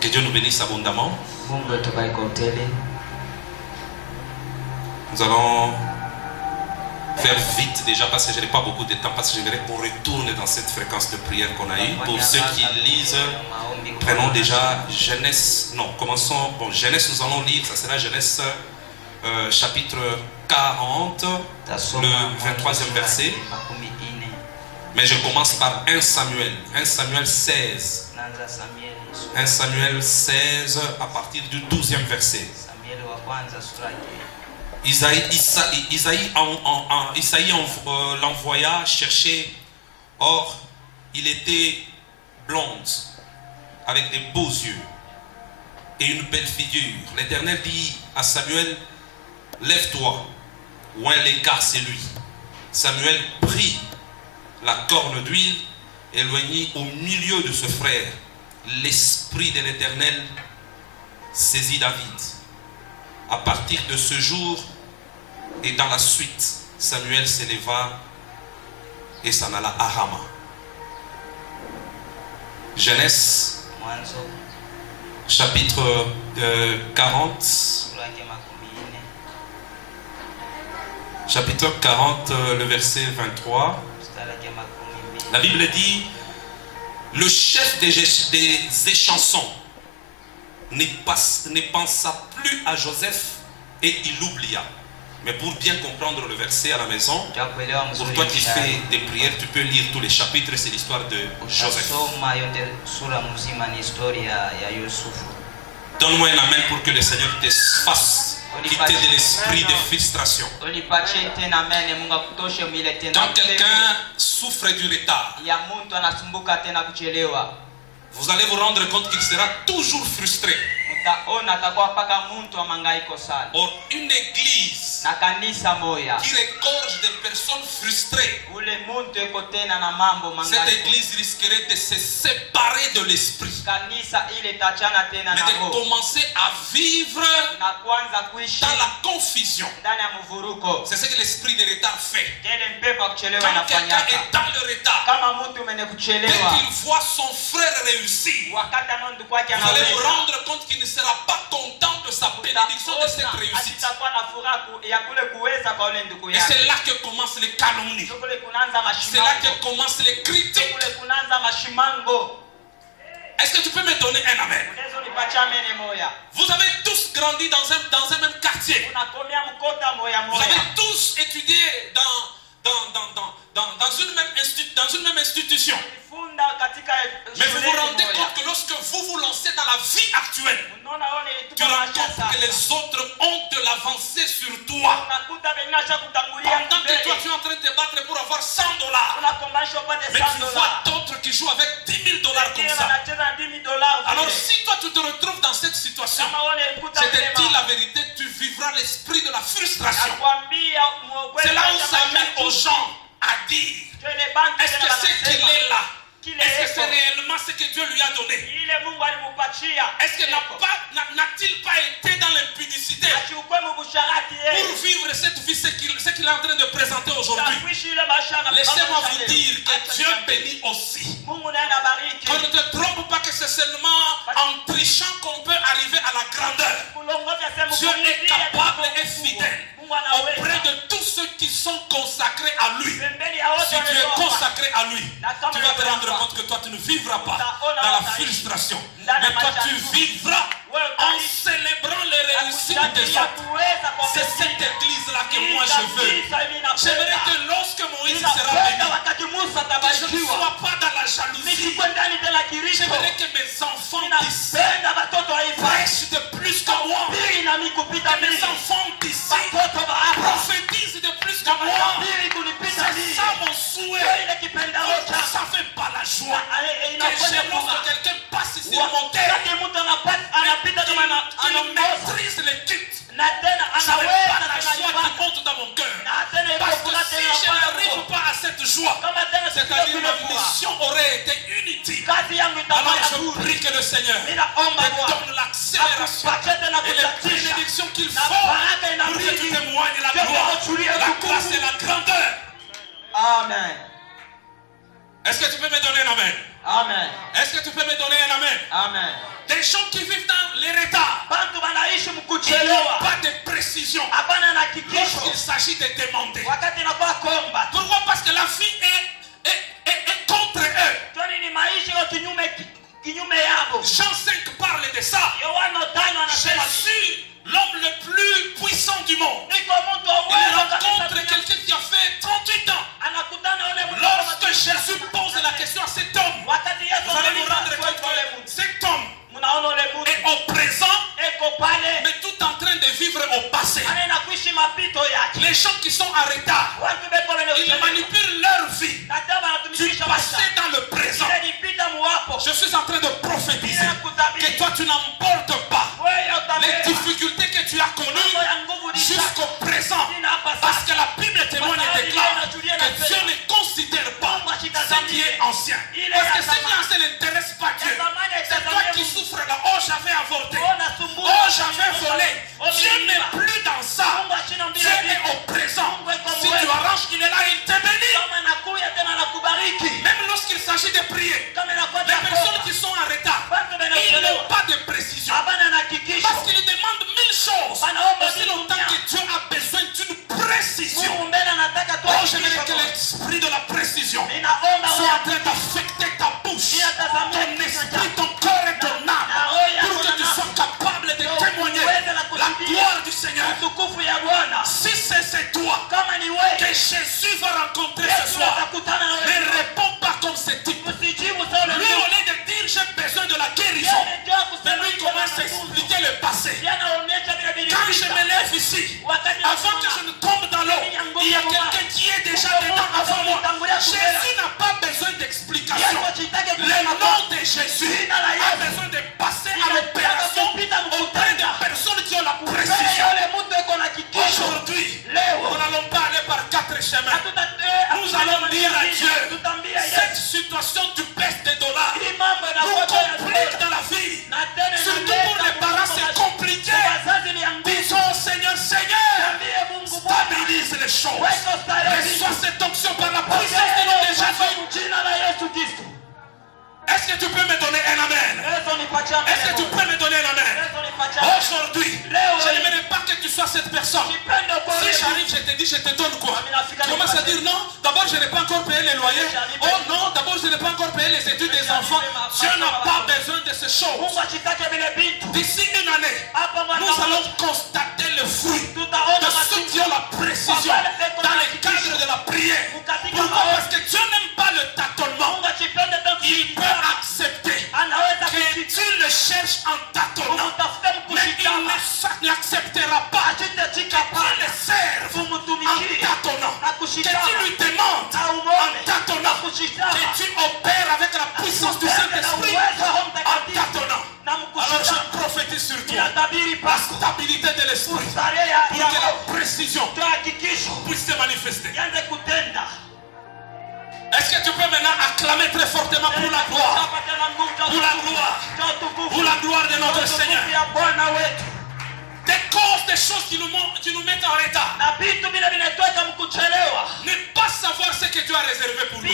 Que Dieu nous bénisse abondamment. Nous allons faire vite déjà parce que je n'ai pas beaucoup de temps, parce que je voudrais qu'on retourne dans cette fréquence de prière qu'on a eue. Pour ceux qui lisent, prenons déjà Genèse, non, commençons, bon, Genèse nous allons lire, ça sera Genèse chapitre 40, le 23e verset. Mais je commence par 1 Samuel 16. 1 Samuel 16 à partir du 12e verset. Isaïe l'envoya chercher. Or, il était blond, avec des beaux yeux et une belle figure. L'Éternel dit à Samuel: lève-toi, oins l'écart, c'est lui. Samuel prit la corne d'huile, éloignit au milieu de ce frère. L'esprit de l'Éternel saisit David. À partir de ce jour et dans la suite, Samuel s'éleva et s'en alla à Rama. Genèse chapitre 40. Chapitre 40, le verset 23. La Bible dit: le chef des échansons ne pensa plus à Joseph et il l'oublia. Mais pour bien comprendre le verset à la maison, pour toi qui fais des prières, tu peux lire tous les chapitres, c'est l'histoire de Joseph. Donne-moi un amen pour que le Seigneur te fasse quitter de l'esprit de frustration. Quand quelqu'un souffre du retard, vous allez vous rendre compte qu'il sera toujours frustré. Or, une église qui regorge de personnes frustrées, cette église risquerait de se séparer de l'esprit, mais de commencer à vivre dans la confusion. C'est ce que l'esprit de retard fait. Quand quelqu'un est dans le retard, dès qu'il voit son frère réussir, vous allez vous rendre compte qu'il ne sera pas content de sa bénédiction, de cette réussite. Et c'est là que commencent les calomnies. C'est là que commencent les critiques. Est-ce que tu peux me donner un amen? Vous avez tous grandi dans un même quartier. Vous avez tous étudié dans une même institution. Mais vous vous rendez compte que lorsque vous vous lancez dans la vie actuelle, tu rencontres que les autres ont de l'avancée sur toi. Pendant que toi tu es en train de te battre pour avoir $100, mais tu vois d'autres qui jouent avec $10 000 comme ça. Alors si toi tu te retrouves dans cette situation, je te dis la vérité, tu vivras l'esprit de la frustration. C'est là où ça amène aux gens à dire: est-ce que c'est qu'il est là? Est-ce que c'est réellement ce que Dieu lui a donné? Est-ce que n'a-t-il pas été dans l'impudicité pour vivre cette vie, ce qu'il est en train de présenter aujourd'hui? Laissez-moi vous dire que Dieu bénit aussi. On ne te trompe pas que c'est seulement en trichant qu'on peut arriver à la grandeur. Dieu est capable et fidèle auprès de tous ceux qui sont consacrés à lui. Si tu es consacré à lui, tu vas te rendre compte que toi tu ne vivras pas dans la frustration, mais toi tu vivras en célébrant les réussites des autres. C'est cette église-là que moi je veux. J'aimerais que lorsque Moïse sera béni, que je ne sois pas dans la jalousie. J'aimerais que mes enfants d'ici prêchent de plus que moi, que mes enfants d'ici prophétisent de plus que moi. C'est ça mon souhait. Ça ne fait pas la joie que j'ai lorsque quelqu'un passe ici dans mon cœur, qui maîtrise les cultes. Ça ne fait pas la joie qui monte dans mon cœur. Parce que si je n'arrive pas à cette joie, c'est-à-dire ma mission aurait été inutile. Alors je prie que le Seigneur me donne l'accélération et les bénédictions qu'il faut pour que tu témoignes la gloire, la grâce et la grandeur. Amen. Est-ce que tu peux me donner un amen? Amen. Est-ce que tu peux me donner un amen? Amen. Des gens qui vivent dans les retards. Bantu banaishi Il n'y a mkuchelewa. pas de précision Hapana na hakikisho. lorsqu'il s'agit de demander. Wakati inakuwa komba. Pourquoi? Parce que la vie est contre eux. Kwani ni maisha yo kinyume yabo. Jean 5 parle de ça. Yohana 5 anasema Jésus, l'homme le plus puissant du monde, niko mtu wa il uwezo rencontre kabisa. quelqu'un qui a fait 38 ans. Anakutana yule mtu. Lorsque Jésus pose la question à cet homme, Wakati Yesu vous allez vous rendre anauliza compte que cet homme mnaona ule mtu est au présent, eko pale mais tout en train de vivre au passé. anaenda kuishi mapito yake. Les gens qui sont en retard, Watu beko wale ils manipulent leur vie nataka du wanatumikisha passé maisha. dans le présent. Ile ni pita muwapo. Je suis en train de prophétiser Ile kutabiri. que toi tu n'emportes pas Wewe les utabeba. difficultés que tu as connues Mambo ya nguvu ni jusqu'au présent. sina hapa Parce sasa. que la Bible témoigne et déclare que Dieu ne considère pas ce qui est ancien. Parce que ce qui est ancien n'intéresse pas Dieu. C'est toi qui souffres là. Oh, j'avais avorté. Oh, j'avais volé. Dieu n'est plus dans ça. Dieu est au présent. Si tu arranges, il est là, il te bénit. Kama anakuja tena anakubariki. Même lorsqu'il s'agit de prier, Kama inakuwa les personnes qui sont en retard, ils n'ont pas de précision. hapana na hakikisho. Parce qu'ils demandent 1000 choses. Aussi longtemps que Dieu a besoin d'une précision. Mungu mbele anataka tu Oh, j'aimerais que l'esprit de la précision ninaomba soit en train d'affecter ta bouche, ton esprit, ton corps et ton âme, pour que tu sois capable de témoigner la gloire du Seigneur. utukufu ya Bwana. Si c'est toi Kama ni wewe que Jésus va rencontrer ce Yesu soir, atakutana na ne wewe. réponds pas comme ce type. Usijibu sawa Lui, leo. au lieu de dire j'ai besoin de la guérison, Yeye ndio mais kusema lui commence à expliquer le passé. yanaonyesha vile vile. Quand je me lève ici, avant que je ne tombe dans l'eau, il y a quelqu'un qui est déjà dedans avant moi. Jésus n'a pas besoin d'explication. Le nom de Jésus a besoin de passer à l'opération auprès des personnes qui ont la précision. Aujourd'hui, nous n'allons pas aller par 4 chemins. Nous allons dire à Dieu, cette situation du baisse des dollars nous complique dans la vie. Surtout pour les parents, c'est compliqué. Disons, Seigneur, stabilise les choses. Reçois cette onction par la puissance du nom de Jésus. Est-ce que tu peux me donner un amen? Est-ce que tu peux me donner un amen? Aujourd'hui, je n'aimerais pas que tu sois cette personne. Si j'arrive, je te dis, je te donne quoi? Tu commences à dire non, d'abord je n'ai pas encore payé les loyers. Oh non, d'abord je n'ai pas encore payé les études des enfants. Dieu n'a pas besoin de ces choses. D'ici une année, nous allons constater le fruit de ceux qui ont la précision dans le cadre de la prière. Pourquoi? Parce que Dieu n'aime pas le tâtonnement. Il peut accepter que tu le cherches en tâtonnant, mais il n'acceptera pas que tu le serves en tâtonnant, que tu lui demandes en tâtonnant, que tu opères avec la puissance du Saint-Esprit en tâtonnant. Alors je prophétise sur toi la stabilité de l'esprit pour que la précision puisse se manifester. Est-ce que tu peux maintenant acclamer très fortement pour la gloire? Pour la gloire. Pour la gloire de notre Seigneur. Des causes, des choses qui nous mettent en retard. Ne pas savoir ce que Dieu a réservé pour nous.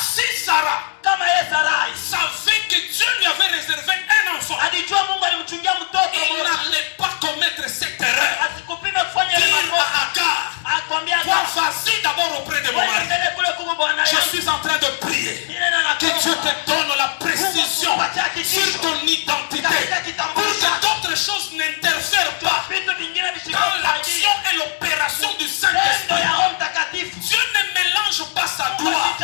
Si Sarah savait que Dieu lui avait réservé un enfant, il n'allait pas commettre cette erreur. Dire à Agar, toi vas-y d'abord auprès de mon mari. Je suis en train de prier que Dieu te donne la précision sur ton identité pour que d'autres choses n'interfèrent pas dans l'action et l'opération du Saint-Esprit. Dieu ne mélange pas sa gloire.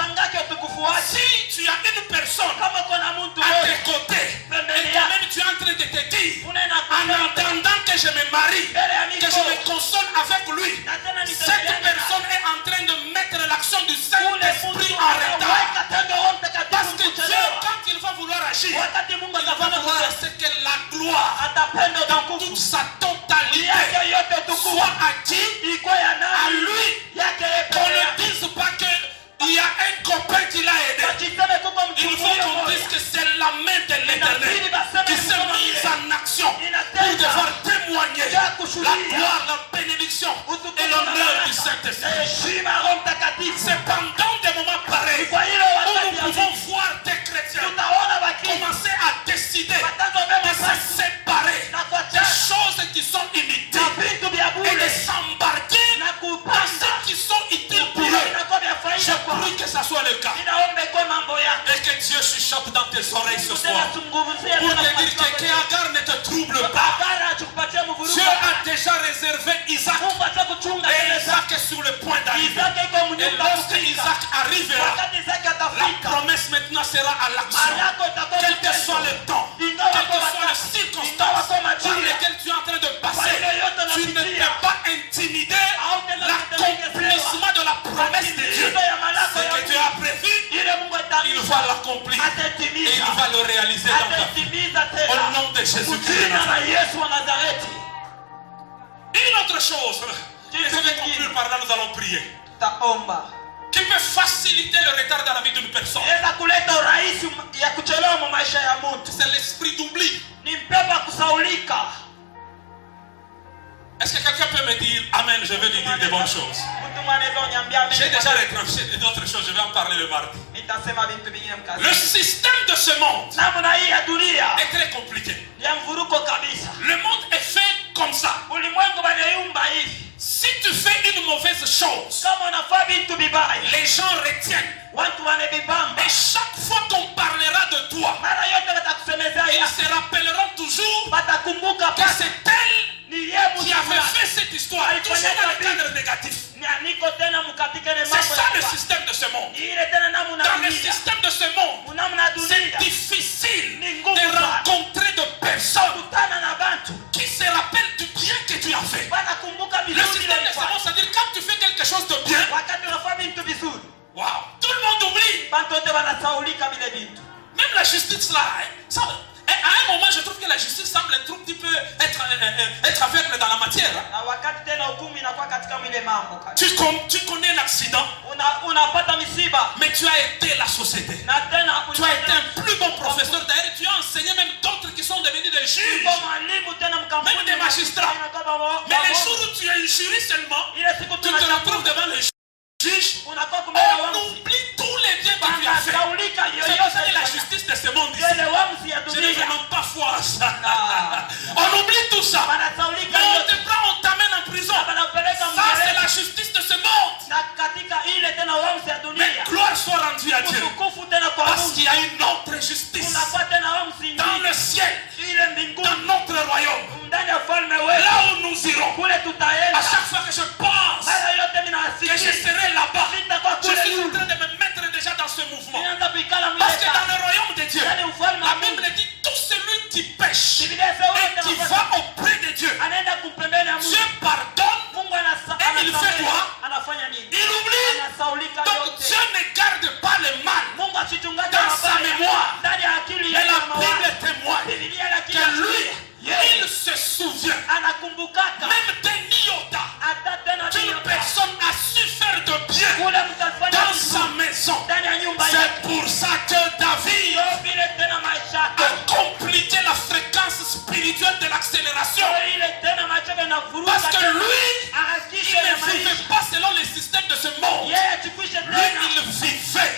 Si tu as une personne à tes côtés et toi-même tu es en train de te dire, en attendant que je me marie, que je me console avec lui, cette personne est en train de mettre l'action du Saint-Esprit en retard. Parce que Dieu, quand il va vouloir agir, il va vouloir que la gloire dans toute sa totalité soit acquise à lui. Qu'on ne dise pas qu'il y a un copain qui l'a aidé. Il faut qu'on dise que c'est la main de l'Éternel qui s'est mise en action pour devoir témoigner la gloire, la bénédiction et l'honneur du Saint-Esprit. C'est pendant des moments pareils où tes oreilles ce soir pour te dire que Agar ne te trouble pas. Dieu a déjà réservé Isaac. Et Isaac est sur le point d'arriver. Et lorsque Isaac arrivera, la promesse maintenant sera à l'action. Quel que soit le temps, quelles que soient les circonstances par lesquelles tu es en train de passer, tu ne peux pas intimider l'accomplissement de la promesse de Dieu. Ce que Dieu a prévu, il va l'accomplir et il va le réaliser dans ta vie. Au nom de Jésus-Christ. Une autre chose, je vais conclure par là, nous allons prier. Qui peut faciliter le retard dans la vie d'une personne. C'est l'esprit d'oubli. Est-ce que quelqu'un peut me dire Amen, je veux lui dire des bonnes choses? J'ai déjà retranché d'autres choses, je vais en parler le mardi. Le système de ce monde est très compliqué. Le monde est fait comme ça. Si tu fais une mauvaise chose, les gens retiennent. Et chaque fois qu'on parlera de toi, ils se rappelleront toujours que c'est elle qui avait fait cette histoire. Toujours dans le cadre négatif. C'est ça le système de ce monde. Dans le système de ce monde, c'est difficile de rencontrer de personnes qui se rappellent du bien que tu as fait. Le système de ce monde, c'est-à-dire quand tu fais quelque chose de bien, wow, tout le monde oublie. Même la justice là, ça, à un moment je trouve que la justice semble un tout petit peu être aveugle dans la matière. Tu connais un accident, mais tu as aidé la société. Tu as été un plus bon professeur. D'ailleurs, tu as enseigné même d'autres qui sont devenus des juges, même des magistrats. Mais les jours où tu es un jury seulement, tu te retrouves devant le juge. On oublie tous les biens que tu as fait. C'est pour ça que la justice de ce monde ici, je ne demande pas foi à ça. On oublie tout ça. Mais on te prend, on t'amène en prison. Ça, c'est la justice de ce monde. Mais gloire soit rendue à Dieu. Parce qu'il y a une autre justice dans le ciel, dans notre royaume. Là où nous irons, à chaque fois que je pense que je serai là-bas, je suis en train de me mettre déjà dans ce mouvement. Parce que dans le royaume de Dieu, la Bible dit tout celui qui pêche et qui va auprès de Dieu, Dieu pardonne et il fait quoi? Il oublie. Donc Dieu ne garde pas le mal dans sa mémoire. Mais la Bible témoigne que lui, il se souvient même des iota qu'une personne a su faire de bien dans sa maison. C'est pour ça que David a compliqué la fréquence spirituelle de l'accélération. Parce que lui, il ne vivait pas selon les systèmes de ce monde. Lui, il vivait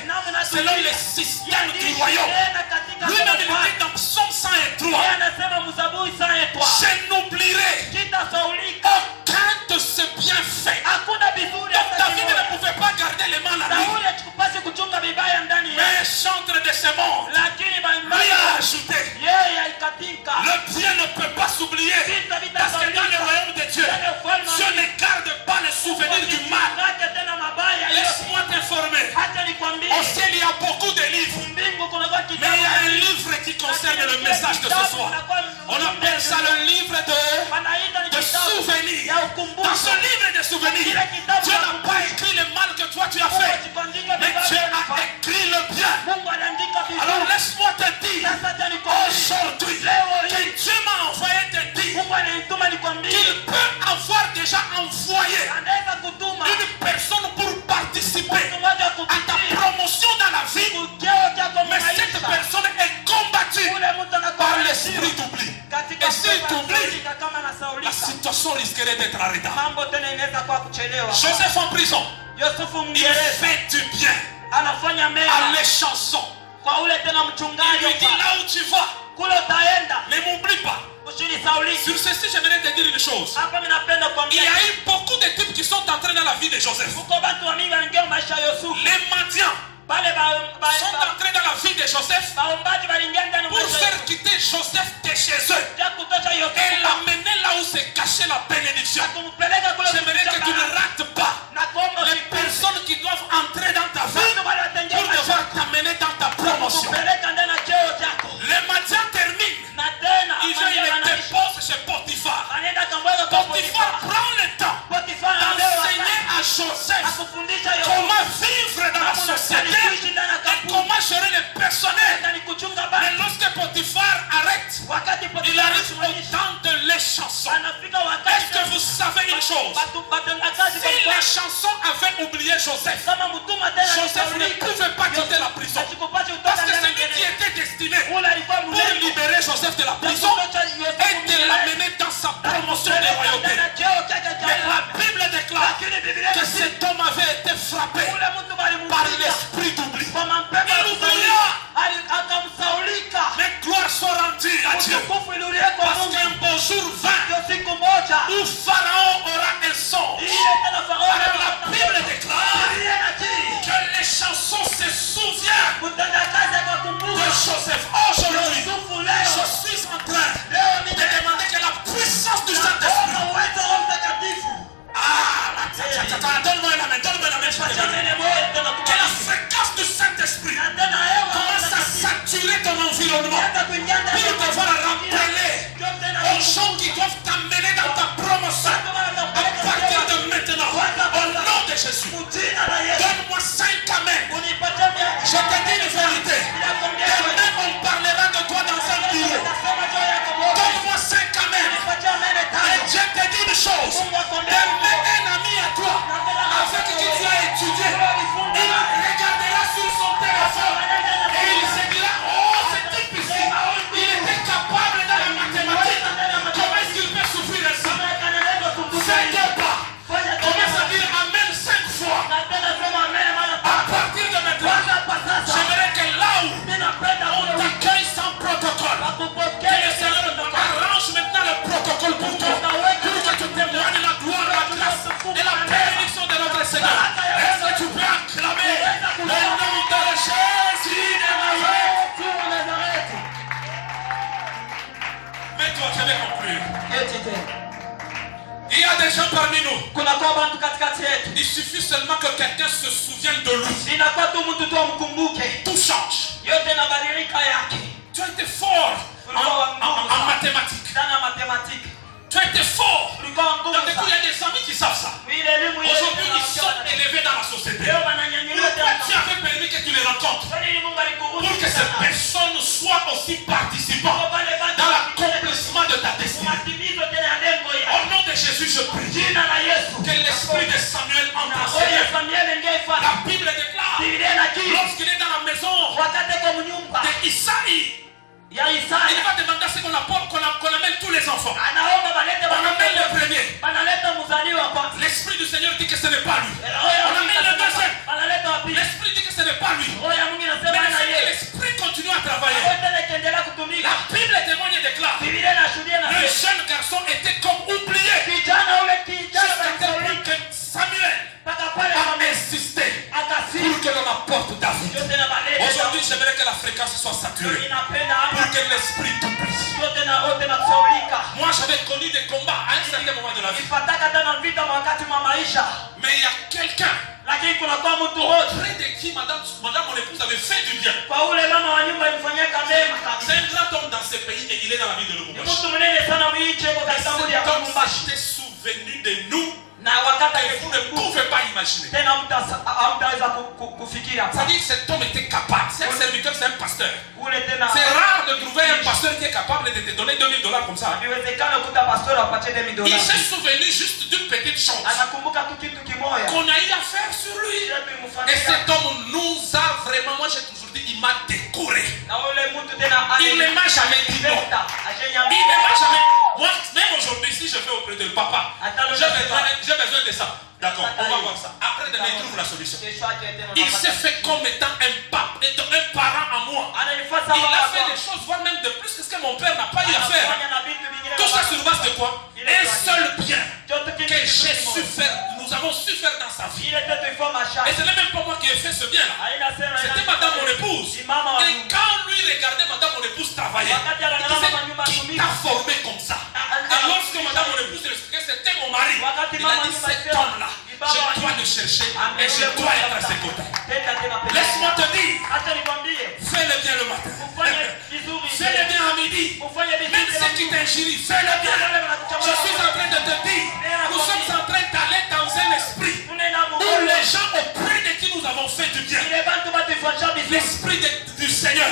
selon les systèmes du royaume. Lui-même, il était dans Psaume 103. Je n'oublierai aucun de ses bienfaits. Donc David ne pouvait pas garder les mains à lui. Mais chantre de ce monde lui a ajouté: le bien ne peut pas s'oublier. Parce que dans le royaume de Dieu, Dieu ne garde pas le souvenir du mal. Laisse-moi t'informer. Au ciel, il y a beaucoup de livres. Mais il y a un livre qui concerne le message de ce soir. On appelle ça le livre de souvenirs. Dans ce livre de souvenirs, Dieu n'a pas écrit le mal que toi tu as fait, mais Dieu a écrit le bien. Alors laisse-moi te dire aujourd'hui que Dieu m'a envoyé te dire qu'il peut avoir déjà envoyé une personne pour participer à ta promotion dans la vie. Mais cette personne est combattue par l'esprit d'oubli. Et s'il t'oublie, la situation risquerait d'être arrêtée. Joseph en prison, il fait du bien à les chansons. Il lui dit là où tu vas, ne m'oublie pas. Sur ceci, j'aimerais te dire une chose. Il y a eu beaucoup de types qui sont entrés dans la vie de Joseph. Les mendiants sont entrés dans la la vie de Joseph pour faire quitter Joseph de chez eux et l'amener là où se cachait la bénédiction. J'aimerais que tu ne rates pas les personnes qui doivent entrer dans ta vie pour devoir t'amener dans ta promotion. Les matières terminent. Il vient, il les dépose chez Potiphar. Potiphar prend le temps d'enseigner à Joseph comment vivre dans la société et comment gérer les personnels. Mais lorsque Potiphar arrête, il arrive au temps de les chansons. Est-ce que vous savez une chose? Si les chansons avaient oublié Joseph, Joseph ne pouvait pas quitter la prison. Parce que c'est lui qui était destiné pour libérer Joseph de la prison et de l'amener dans sa promotion de royauté. Mais la Bible déclare que cet homme avait été frappé par l'esprit d'oubli. Il oublia. Mais gloire soit rendue à Dieu. Parce qu'un beau jour vint où Pharaon aura un songe. Alors la Bible déclare que les chansons se souviennent de Joseph. Aujourd'hui, je suis en train de demander que la puissance du Saint-Esprit. Donne-moi la main, donne-moi la main. Que la fréquence du Saint-Esprit commence à saturer ton environnement pour devoir rappeler aux gens qui doivent t'amener dans ta promotion à partir de maintenant. Au nom de Jésus, donne-moi 5 amens. Je te dis une vérité. Demain, on parlera de toi dans un bureau. Donne-moi 5 amens. Et je te dis une chose. Demain, un ami à toi, avec qui tu as étudié, il regardera sur son téléphone et il se dira, oh, ce type ici, il était capable dans la mathématique. Comment est-ce qu'il peut souffrir ainsi? Fais pas. Commence à dire amen 5 fois. À partir de maintenant, j'aimerais que là où on t'accueille sans protocole, que le Seigneur arrange maintenant le protocole pour toi, pour que tu témoignes la gloire, la grâce et la bénédiction de notre Seigneur. Est-ce que tu peux acclamer le nom de Jésus de Nazareth? Mais toi, je vais conclure. Il y a des gens parmi nous. Il suffit seulement que quelqu'un se souvienne de lui. Tout change. Tu as été fort en mathématiques. Tu as été fort. Donc, du coup, il y a des amis qui savent ça. Aujourd'hui, ils sont élevés dans la société. Pourquoi tu avais permis que tu les rencontres? Pour que ces personnes soient aussi participants dans l'accomplissement de ta destinée. Au nom de Jésus, je prie que l'esprit de Samuel entre en scène. La Bible déclare, lorsqu'il est dans la maison d'Isaïe, il va demander à ce qu'on amène tous les enfants. On amène le premier. L'esprit du Seigneur dit que ce n'est pas lui. On amène le deuxième. L'esprit dit que ce n'est pas lui. Mais l'esprit continue à travailler. La Bible témoigne et déclare, le jeune garçon était comme oublié. Jusqu'à tel point que Samuel a insisté pour que l'on apporte David. Aujourd'hui, j'aimerais que la fréquence soit saturée pour que l'esprit t'oublie. Moi, j'avais connu des combats à un certain moment de la vie. Mais il y a quelqu'un près de qui madame mon épouse avait fait du bien. C'est un grand homme dans ce pays et il est dans la ville de Lubumbashi. Cet homme s'était souvenu de nous. Et vous ne pouvez pas imaginer. C'est-à-dire que cet homme était capable. C'est un serviteur, c'est un pasteur. C'est rare de trouver un pasteur qui est capable de te donner $2000 comme ça. Il s'est souvenu juste d'une petite chose qu'on a eu à faire sur lui. Et cet homme nous a vraiment, moi j'ai toujours dit, il m'a décoré. Il ne m'a jamais dit non. Il ne m'a jamais. Moi, même aujourd'hui, si je vais auprès de papa, j'ai besoin de ça. D'accord, on va voir ça. Après, demain, il trouve la solution. Il s'est fait comme étant un parent à moi. Il a fait des choses, voire même de plus que ce que mon père n'a pas eu à faire. Tout ça sur base de quoi? Un seul bien que j'ai su faire, nous avons su faire dans sa vie. Et ce n'est même pas moi qui ai fait ce bien-là. C'était madame mon épouse. Et travailler. Qui t'a formé comme ça? Et lorsque madame mon épouse l'expliquait, c'était mon mari. Il a dit, cet homme-là, je dois le chercher et je dois être à ses côtés. Laisse-moi te dire, fais-le bien le matin. Fais-le bien à midi. Même si tu t'injuries, fais-le bien. Je suis en train de te dire, nous sommes en train d'aller dans un esprit où les gens auprès de qui nous avons fait du bien, l'esprit du Seigneur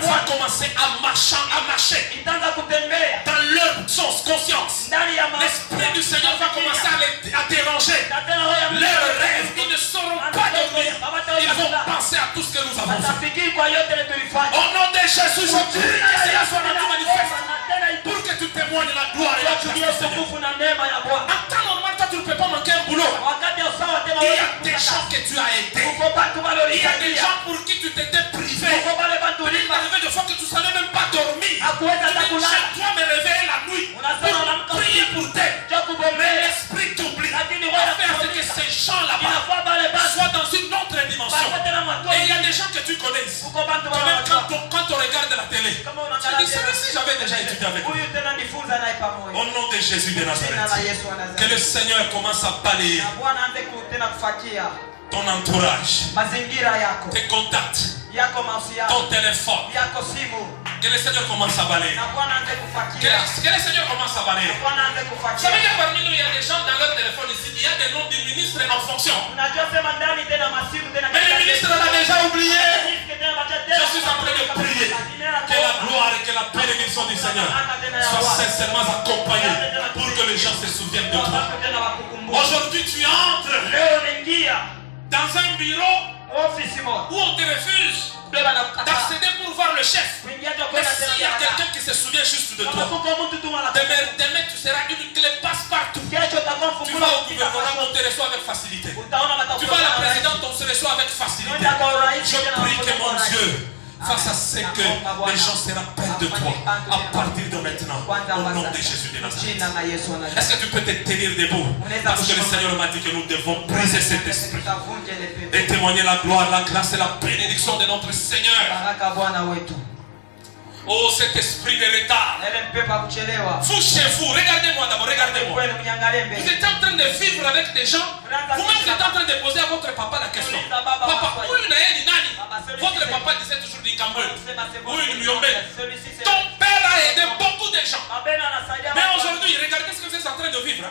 va commencer à marcher dans leur conscience. L'esprit du Seigneur va commencer à déranger leurs rêves. Ils ne sauront pas dormir. Ils vont penser à tout ce que nous avons fait. Au nom de Jésus, je prie que cela soit rendu manifeste pour que tu témoignes la gloire et la grâce du Seigneur. En temps normal, toi, tu ne peux pas manquer un boulot. Il y a des gens que tu as aidés. Il y a des gens pour qui tu t'étais privé. Il m'arrivait des fois que tu ne savais même pas dormir. Tu dois me réveiller la nuit pour prier pour t'aider. Mais l'esprit t'oublie. On va faire ce que ces gens là-bas soient dans une autre dimension. Et il y a des gens que tu connais ici. Même quand on regarde la télé, tu dis, celui-ci j'avais déjà étudié avec lui. Au nom de Jésus de Nazareth, que le Seigneur commence à balayer ton entourage, tes contacts, ton téléphone. Que le Seigneur commence à balayer. Que le Seigneur commence à balayer. Vous savez que parmi nous, il y a des gens dans leur téléphone ici, il y a des noms du ministre en fonction. Mais le ministre l'a déjà oublié. Je suis en train de prier que la gloire et que la bénédiction du Seigneur soient sincèrement accompagnées pour que les gens se souviennent de toi. Aujourd'hui, tu entres dans un bureau où on te refuse d'accéder pour voir le chef. Mais s'il y a quelqu'un qui se souvient juste de toi, demain tu seras une clé passe-partout. Tu vas au gouvernement, on te reçoit avec facilité. Tu vas à la présidente, on se reçoit avec facilité. Je prie que mon Dieu fasse à ce que les gens se rappellent de toi à partir de maintenant, au nom de Jésus de Nazareth. Est-ce que tu peux te tenir debout? Parce que le Seigneur m'a dit que nous devons briser cet esprit et témoigner la gloire, la grâce et la bénédiction de notre Seigneur. Oh, cet esprit de retard. Vous chez vous, regardez-moi d'abord, regardez-moi. Vous êtes en train de vivre avec des gens. Vous-même, vous êtes en train de poser à votre papa la question. Papa, où est Nani? Votre papa disait toujours du Cameroun. Où est Myombe? Ton père a aidé beaucoup de gens. Mais aujourd'hui, regardez ce que vous êtes en train de vivre.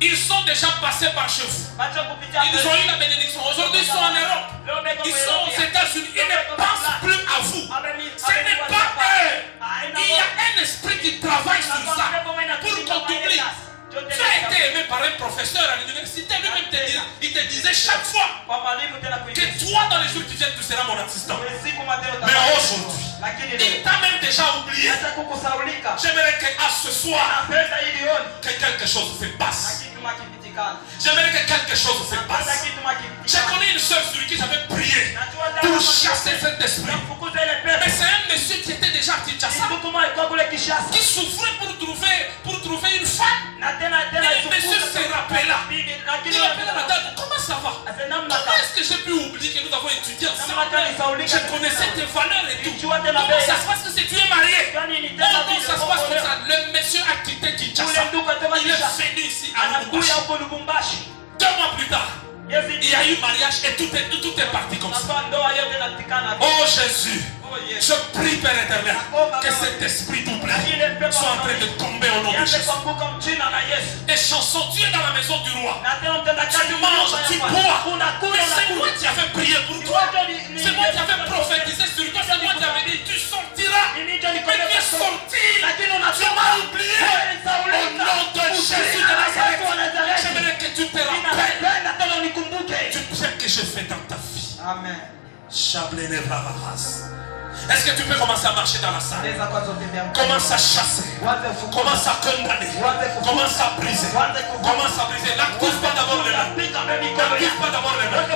Ils sont déjà passés par chez vous. Ils ont eu la bénédiction. Aujourd'hui, ils sont en Europe. Ils sont aux États-Unis. Ils ne pensent plus à vous. Ce n'est pas eux. Il y a un esprit qui travaille sur ça pour qu'on t'oublie. Tu as été aimé par un professeur à l'université. Lui-même il te disait chaque fois que toi, dans les jours qui viennent, tu seras mon assistant. Mais aujourd'hui, il t'a même déjà oublié. J'aimerais qu'à ce soir, que quelque chose se passe. J'aimerais que quelque chose se passe. J'ai connu une soeur sur qui j'avais prié pour chasser cet esprit. Mais c'est un monsieur qui était déjà à Kinshasa, qui souffrait pour trouver une femme. Et le monsieur se rappela. Il appela la dame. Comment ça va? Comment est-ce que j'ai pu oublier que nous avons étudié ensemble? Je connaissais tes valeurs et tout. Comment ça se passe que si tu es marié? Oh non, ça se passe comme ça. Le monsieur a quitté Kinshasa. Il est venu ici à Lubumbashi. 2 mois plus tard, il y a eu mariage et tout est parti comme ça. Oh Jésus, je prie Père éternel que cet esprit doublé soit en train de tomber au nom de Jésus. Et chanson, tu es dans la maison du roi. Tu manges, tu bois. Mais c'est moi qui avais prié pour toi. C'est moi qui avais prophétisé sur toi. C'est moi qui avais dit tu sortiras. Mais tu es sorti. Tu m'as oublié. Au nom de Jésus de Nazareth, j'aimerais que tu te rappelles du bien que j'ai fait dans ta vie. Amen. Est-ce que tu peux commencer à marcher dans la salle? Commence à chasser. Commence à condamner. Commence à briser. Commence à briser. N'accuse pas d'abord les mains. N'accuse pas d'abord les mains.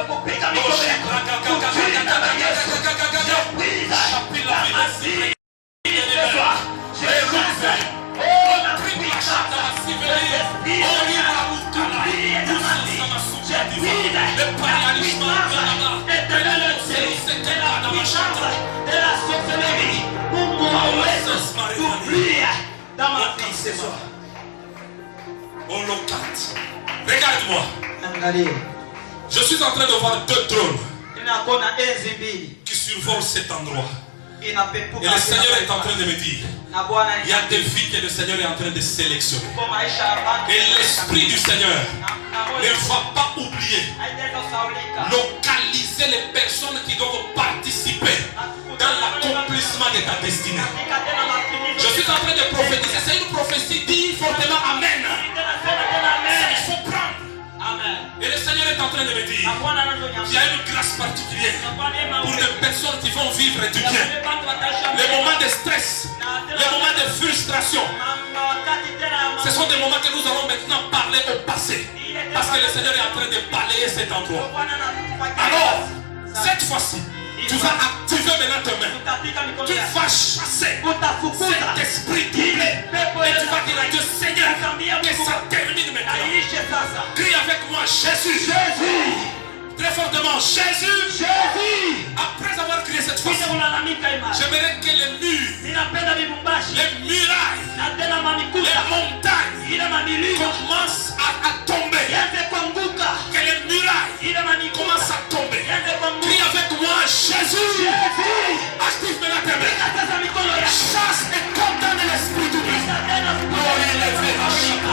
De la sorcellerie, dans ma vie ce soir. On locate. Regarde-moi. Je suis en train de voir 2 trônes qui survolent cet endroit. Et le Seigneur est en train de me dire, il y a des vies que le Seigneur est en train de sélectionner. Et l'Esprit du Seigneur ne va pas oublier, localiser les personnes qui doivent participer dans l'accomplissement de ta destinée. Je suis en train de prophétiser. C'est une prophétie. Dis fortement Amen. Il faut prendre. Et le Seigneur est en train de me dire, il y a une grâce particulière pour les personnes qui vont vivre du bien. Les moments de stress, les moments de frustration, ce sont des moments que nous allons maintenant parler au passé. Parce que le Seigneur est en train de balayer cet endroit. Alors, cette fois-ci, tu vas activer maintenant tes mains. Tu vas chasser cet esprit doublé. Et tu vas dire à Dieu, Seigneur, que ça termine maintenant. Crie avec moi, Jésus. Jésus. Très fortement, Jésus. Jésus. Après avoir crié cette fois, j'aimerais que les murs, les murailles, les montagnes commencent à tomber. Que les murailles commencent à tomber. Crie avec moi, Jésus. Active maintenant tes mains. Chasse et condamne l'esprit du bien. Oh, élevez la chaque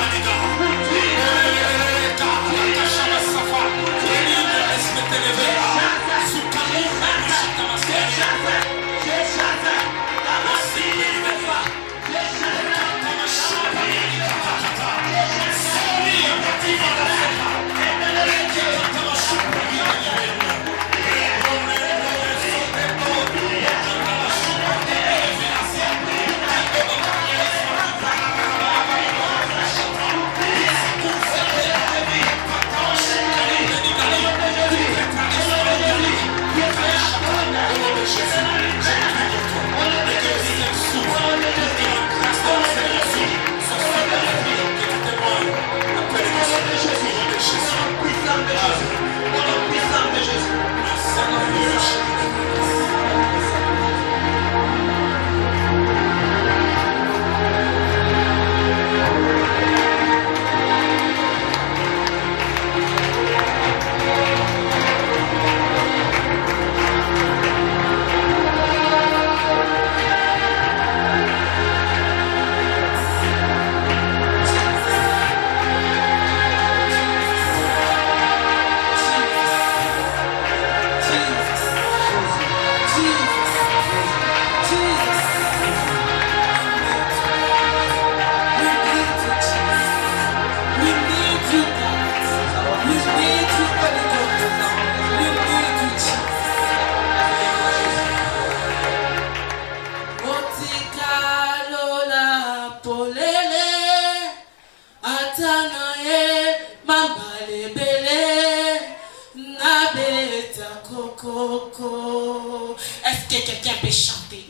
Est-ce que quelqu'un peut chanter?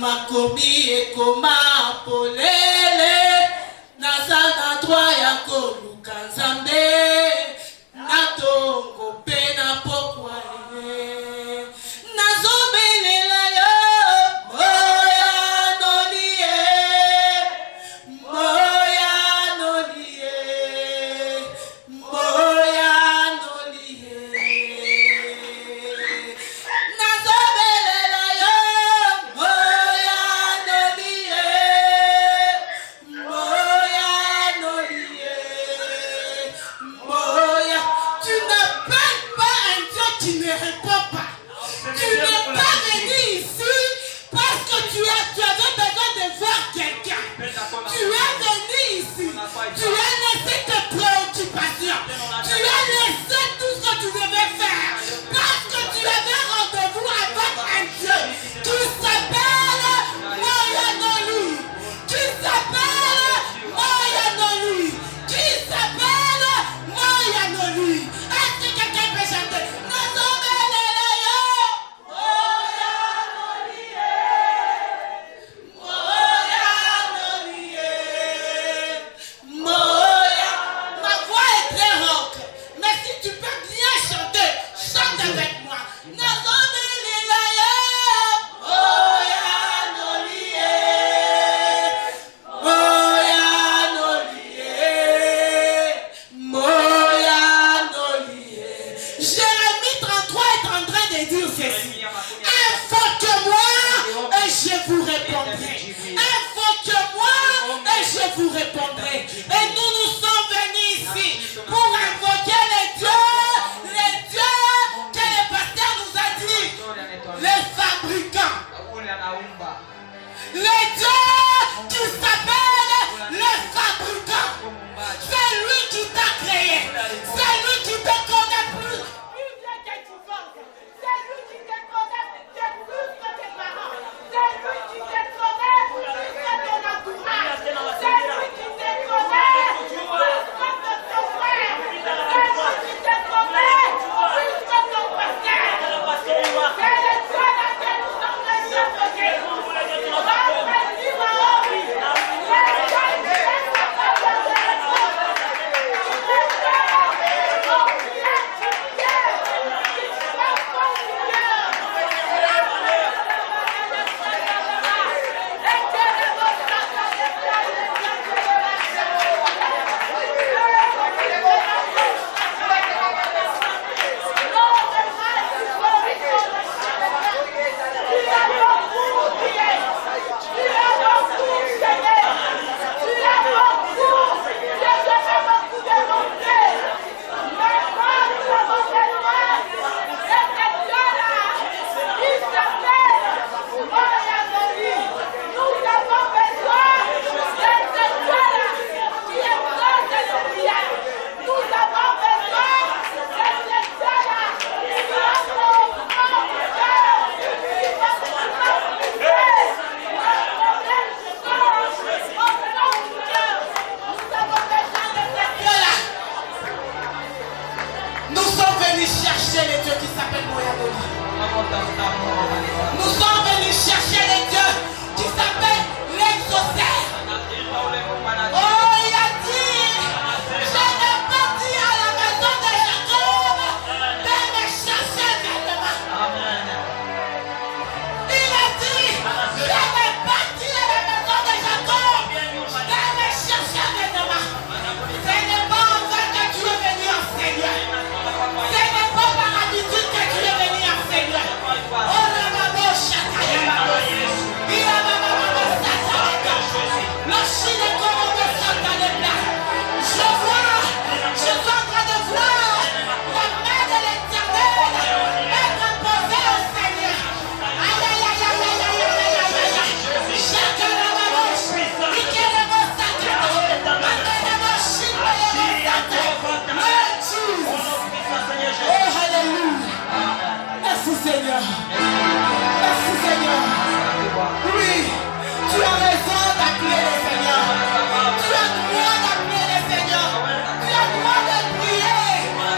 Makomi ekoma polele nazana droya koluka nzambe natongo pena pokwa nazobelela yo moya Machine comme on me saute à l'état. Je suis en train de voir la main de l'Éternel être posée au Seigneur. Aïe, aïe, aïe, aïe, aïe, aïe, aïe, aïe, aïe, aïe. Chacun de ma bouche. Piquez le mot sacré. Mandez le mot chine, le mot sacré. Oh, alléluia. Merci Seigneur. Merci Seigneur. Oui, tu as raison d'appeler le Seigneur. Tu as droit d'appeler le Seigneur. Tu as droit de prier.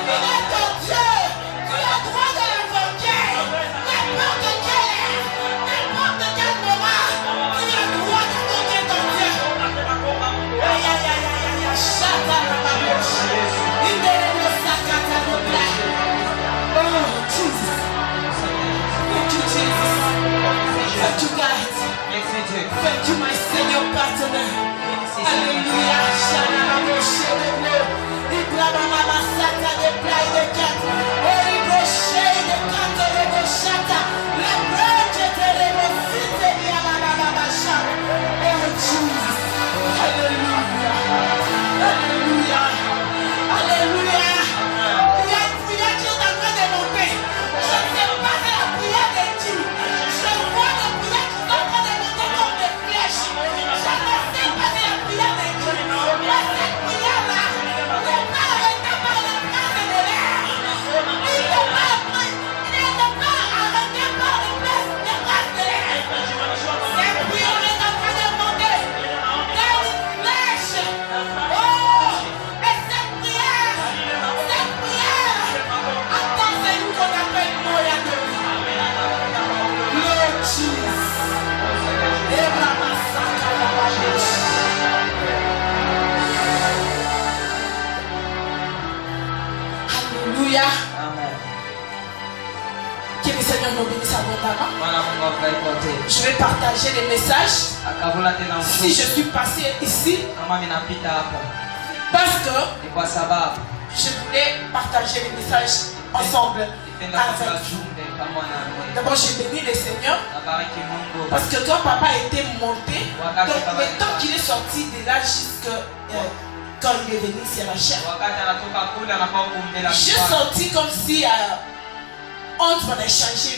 Il est ton Dieu. Tu as droit de l'invoquer. N'importe quelle heure, n'importe quel moment, tu as droit d'invoquer ton Dieu. Aïe, aïe, aïe, aïe, aïe, aïe. Chata dans ma bouche. Il est le sacré de plaie. Oh, Jesus. Thank you, Jesus. Thank you, God. Thank you, my Seigneur partner. Alléluia. Shana la moche de bleu. Ibrahima mama sata de plaie de quatre. Oh, ibroché de quatre de bochata. La branche de l'ébocite de yamama mama chata. Oh, Jesus. Alléluia. Alléluia. Alléluia. Il y a une prière qui est en train de monter. Je ne sais pas si la prière de Dieu. Je vois des prières qui sont en train de monter comme des flèches. Je ne sais pas si la prière de Dieu. Mais cette prière-là n'est pas arrêtée par la grâce de l'air. Il n'est pas arrêtée par la grâce de l'air. Cette prière est en train de monter dans une flèche. Oh, et cette prière, attendez-nous qu'on appelle Moya de Lord Jesus. Alléluia. Que le Seigneur nous bénisse abondamment. Je vais partager les messages. Si je suis passé ici, parce que je voulais partager les messages ensemble avec vous. D'abord, j'ai béni le Seigneur parce que quand papa était monté, donc le temps qu'il est sorti de là jusqu'à quand il est venu ici à la chair, j'ai senti comme si on va échanger.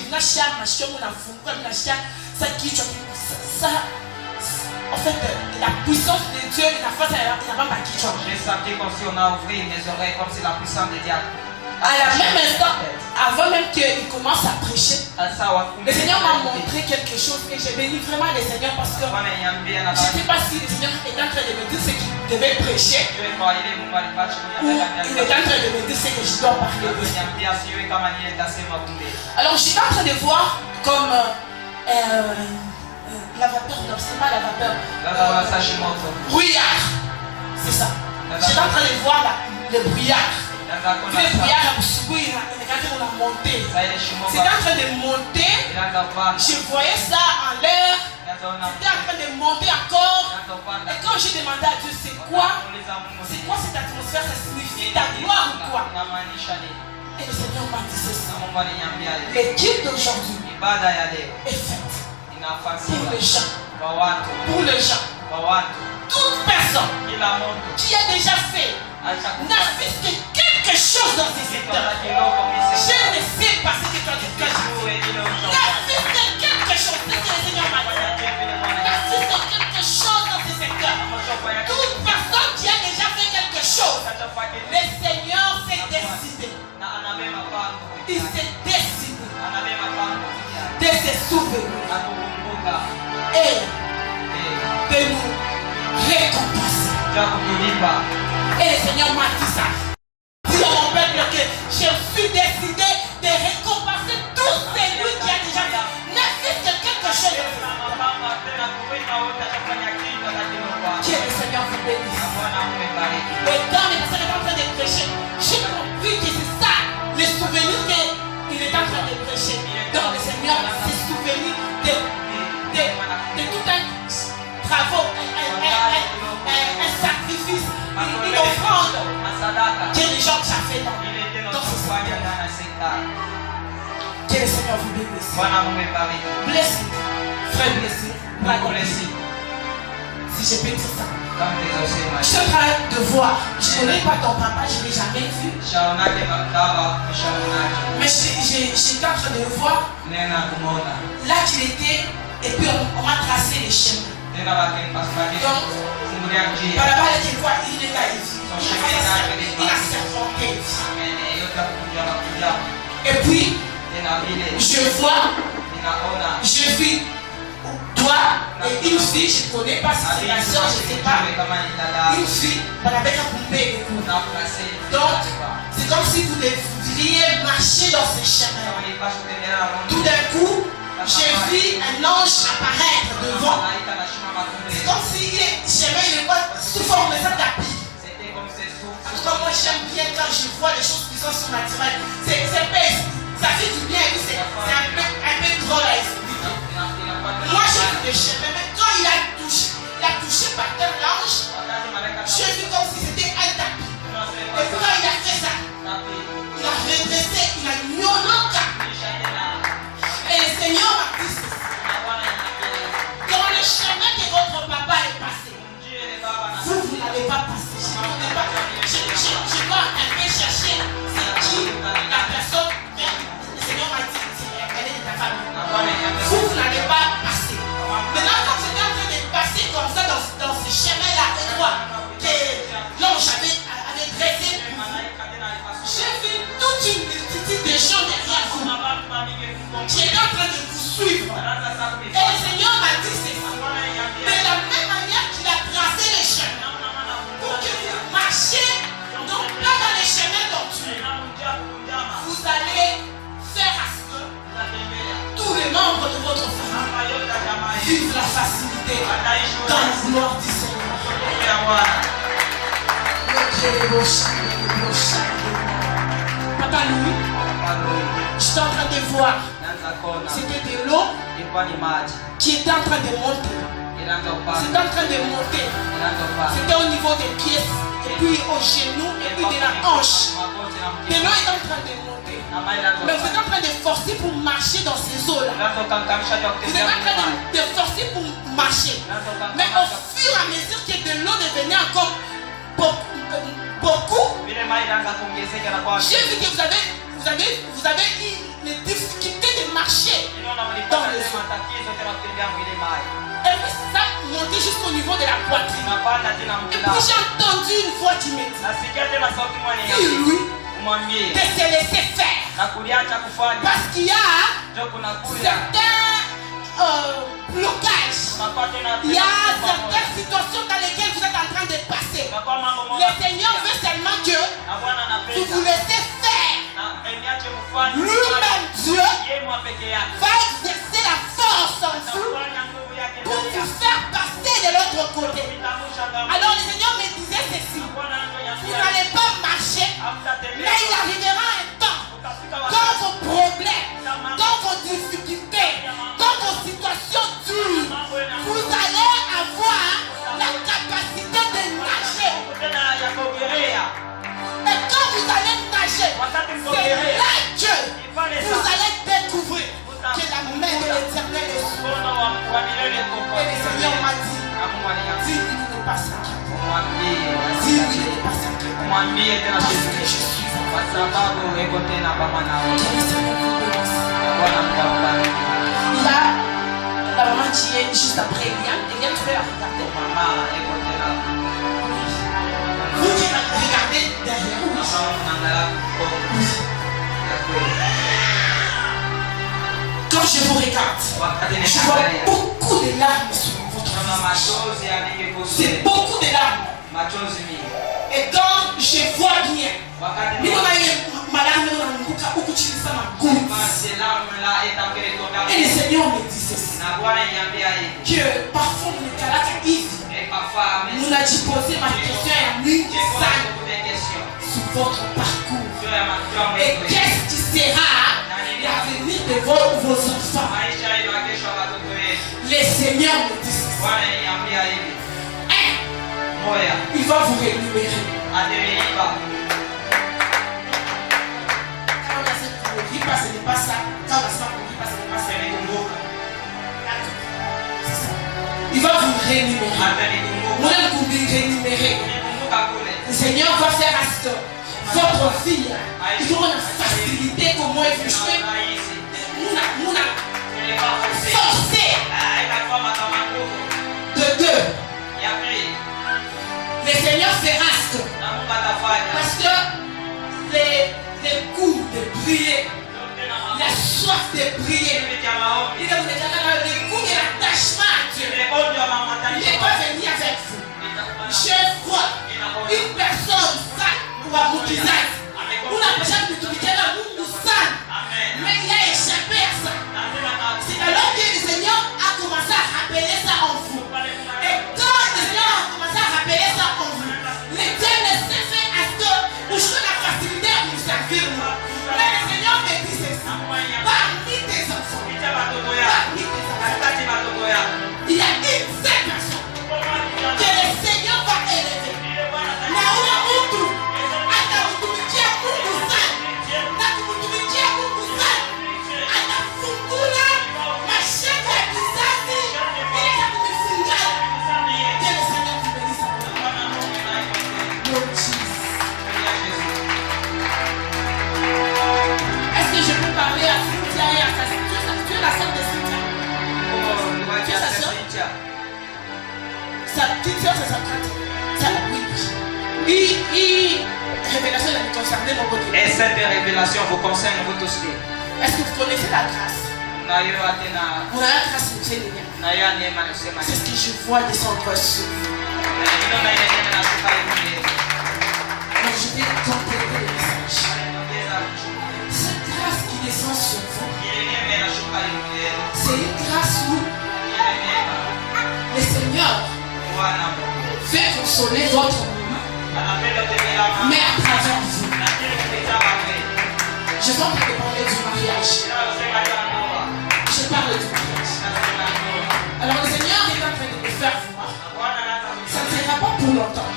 En fait, la puissance de Dieu, la force, il n'a pas ma kichwa. J'ai senti comme si on a ouvert mes oreilles, comme si la puissance de Dieu. À la même instant, avant même qu'il commence à prêcher, le Seigneur m'a montré quelque chose et j'ai béni vraiment le Seigneur parce que je ne sais pas si le Seigneur est en train de me dire ce qu'il devait prêcher ou il est en train de me dire ce que je dois parler. Alors je suis en train de voir comme la vapeur, non, c'est pas la vapeur. Brouillard, c'est ça. Je suis en train de voir le brouillard. Le brouillard, il a monté. C'est en train de monter. Je voyais ça en l'air. C'était en train de monter encore. Et quand j'ai demandé à Dieu, c'est quoi cette atmosphère? Ça signifie ta gloire ou quoi? Et le Seigneur m'a dit ceci. L'équipe d'aujourd'hui est faite pour les gens. Toute personne qui a déjà fait n'affiche que quelque chose dans ce secteur. Je ne sais pas ce que toi tu fais. N'affiche que quelque chose. C'est ce que le Seigneur m'a dit. N'affiche que quelque chose dans ce secteur. Toute personne qui a déjà fait quelque chose, le Seigneur s'est décidé. Il s'est décidé de se souvenir et de nous récompenser. Et le Seigneur m'a dit ça. Dis à mon peuple que je suis décidé de récompenser tout celui qui a déjà fait. N'affiche que quelque chose. Que le Seigneur vous bénisse. Et quand le Seigneur est en train de prêcher, j'ai compris que c'est ça, le souvenir qu'il est en train de prêcher. Donc le Seigneur s'est souvenu de tout un travail, un sacrifice, une offrande que les gens ont fait dans ce secteur. Que le Seigneur vous bénisse. Blessé, frère blessé, si je peux dire ça. Je suis en train de voir. Je ne connais pas ton papa, je ne l'ai jamais vu. Mais j'étais en train de le voir. Là qu'il était, et puis on m'a tracé les chemins. Donc, par là-bas, il voit, il est là, il a serpenté. Et puis, je vis toi et une fille, je ne connais pas si c'est ma soeur, je ne sais pas. Une fille, avec un poupée. Donc, c'est comme si vous deviez marcher dans ce chemin. Tout d'un coup, j'ai vu un ange apparaître devant. C'est comme si le chemin n'est pas sous forme de tapis. En tout cas, moi j'aime bien quand je vois les choses qui sont surnaturelles. Ça fait du bien, c'est un peu drôle à expliquer. Moi j'ai vu le chemin, mais quand il a touché par terre l'ange, j'ai vu comme si c'était un tapis. Et puis quand il a fait ça, il a redressé, il a mis au loca. Et le Seigneur m'a dit ceci. Dans le chemin que votre papa est passé, vous n'avez pas passé. Je dois un peu chercher c'est qui la personne. Le Seigneur m'a dit, elle est de ta famille. Vous n'allez pas passer. Maintenant, quand j'étais en train de passer comme ça dans ce chemin-là, que l'ange avait dressé, j'ai vu toute une multitude de gens derrière vous qui étaient en train de vous suivre. Et le Seigneur m'a dit ceci. De la même manière qu'il a tracé les chemins pour que vous marchiez, non pas dans les chemins tortueux, vous allez faire à ce que tous les membres de votre famille vivent la facilité dans la gloire du Seigneur. Papa Louis, je suis en train de voir. C'était de l'eau qui était en train de monter. C'était en train de monter. C'était au niveau des pieds, et puis au genou, et puis de la hanche. De l'eau est en train de monter. Mais vous êtes en train de forcer pour marcher dans ces eaux-là. Vous êtes en train de forcer pour marcher. Mais au fur et à mesure que de l'eau devenait encore beaucoup, j'ai vu que vous avez eu les difficultés de marcher dans les eaux. Et puis ça montait jusqu'au niveau de la poitrine. Et puis j'ai entendu une voix qui me dit, dis-lui de se laisser faire. Parce qu'il y a certains blocages. Il y a certaines situations dans lesquelles vous êtes en train de passer. Le Seigneur veut seulement que vous vous laissez faire. Lui-même, Dieu, va exercer la force en vous pour vous faire passer de l'autre côté. Alors le Seigneur me disait ceci. Vous n'allez pas marcher, mais il arrivera un temps dans vos problèmes, dans vos difficultés, dans vos situations dures, vous allez avoir la capacité de nager. Et quand vous allez nager, c'est là que vous allez découvrir que la main de l'Éternel est sur vous. Et le Seigneur m'a dit, dis-lui de ne pas s'inquiéter. Dis-lui de ne pas s'inquiéter. Parce que je suis là, la maman qui est juste après Eliane, tu peux la regarder. Vous qui regardez derrière vous. Quand je vous regarde, je vois beaucoup de larmes sur votre visage. C'est beaucoup de larmes. Et quand je vois bien, et le Seigneur me dit ceci, que parfois nous a disposé ma question à lui sur votre parcours. Et qu'est-ce qui sera l'avenir de vos enfants? Le Seigneur me dit ceci. Il va vous rémunérer. Ce n'est pas ça. Quand on ce n'est pas ça. Il va vous rémunérer. rémunéré. Le Seigneur va faire à ce que votre fille, il y aura une facilité comment elle veut jouer. Nous avons forcé de deux. Le Seigneur fera ce que, parce que les coups de prier, la soif de prier, il est le goût de l'attachement à Dieu. Il n'est pas venu avec vous. Je vois une personne ça pour aboutir. Vous n'avez pas l'autorité là, nous sommes. Mais il a échappé à ça. C'est alors que le Seigneur a commencé à rappeler ça en vous. Et quand le Seigneur a commencé à rappeler ça en vous, les Dieu ne s'est fait à ce que vous jouez la facilité à vous servir. Mais le Seigneur me dit ceci. Parmi tes enfants, il y a une seule personne que le Seigneur va élever. Est-ce que je peux parler à Cynthia et à sa sœur? Tu es la sœur de Cynthia? Tu es sa sœur? Sa petite sœur, c'est sa tante. Oui. Révélation elle concerne mon côté. Et cette révélation vous concerne vous tous. Est-ce que vous connaissez la grâce? On a la grâce de Dieu. C'est ce que je vois descendre sur vous. Donc je vais compléter le message. Cette grâce qui descend sur vous, c'est une grâce où le Seigneur fait consoler votre maman, mais à travers vous. Je suis en train de parler du mariage. Je parle du mariage. Alors le Seigneur est en train de me faire voir. Ça ne sera pas pour longtemps.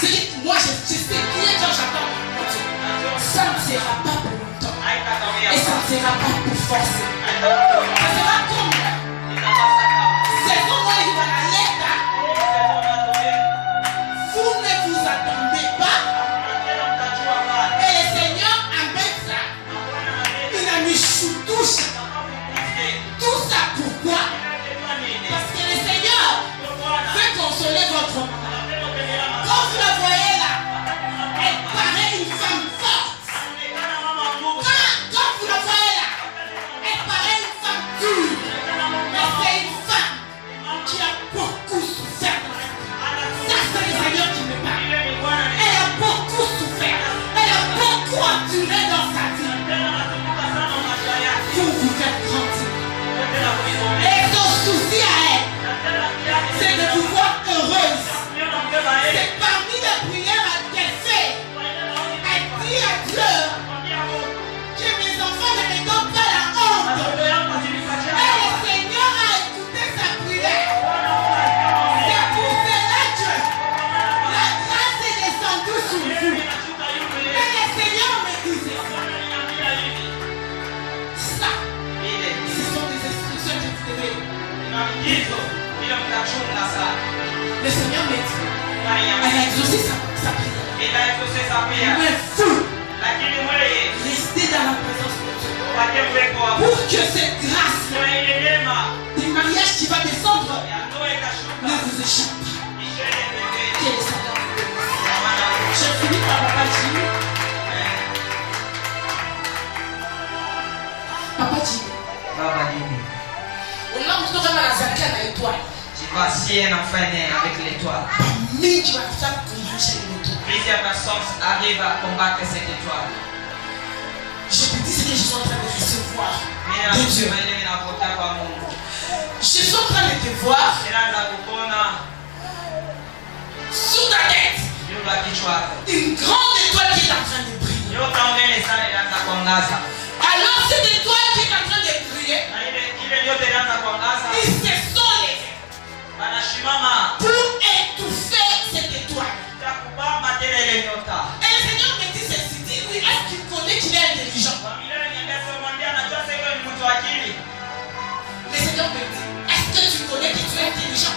C'est moi je sais qui est quand j'attends. Ça ne sera pas pour longtemps. Et ça ne sera pas pour forcer. Ça sera comme c'est comme moi il va la lettre. Vous ne vous attendez pas. Et le Seigneur amène ça. Il a mis sous touche. Tout ça pourquoi? Parce que le Seigneur veut consoler votre maman. Quand vous la voyez là, elle paraît une femme forte. Quand vous la voyez là, elle paraît une femme dure. Mais c'est une femme qui a beaucoup souffert. Ça c'est le Seigneur qui me parle. Elle a beaucoup souffert. Elle a beaucoup enduré dans sa vie. Pour vous faire grandir. Et son souci à elle, c'est de vous voir heureuse. C'est parmi les prières qu'elle fait. Elle dit à Dieu que mes enfants ne me donnent pas la honte. Et le Seigneur a écouté sa prière. C'est pour cela que la grâce est descendue sur vous. Et le Seigneur me disait, ça, ce sont des instructions que vous devez. Le Seigneur me dit, elle a exaucé sa prière. Mais vous, restez dans la présence de Dieu. Pour que cette grâce du mariage qui va descendre ne vous échappe pas. Que le Seigneur vous bénisse. Je finis par Papa Jimmy. Papa Jimmy. On a un peu à l'étoile. Tu vas scier un enfant né avec l'étoile. Plusieurs personnes arrivent à combattre cette étoile. Je te dis ce que je suis en train de recevoir de Dieu. Je suis en train de te voir sous ta tête une grande étoile qui est en train de briller. Alors cette étoile qui est en train de briller, il se sont levés pour étouffer cette étoile. Et le Seigneur me dit ceci, dit oui, est-ce qu'il connaît qu'il est intelligent? Le Seigneur me dit, est-ce que tu connais que tu es intelligent?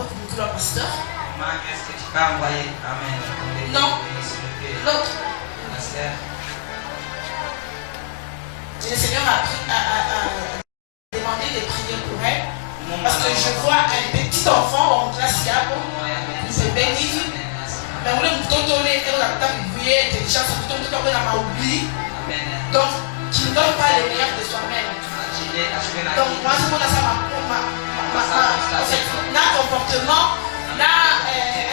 envoyer pour le pasteur? Est-ce que tu peux envoyer? Amen. Non. L'autre. Et le Seigneur a demandé de prier pour elle. Parce que je vois un petit enfant en classe il se bénit. Mais on est plutôt donné et on a prié intelligence, plutôt que on a oublié. Donc, qui ne donne pas les meilleurs de soi-même. Donc, moi, c'est pour ça ma comportement, la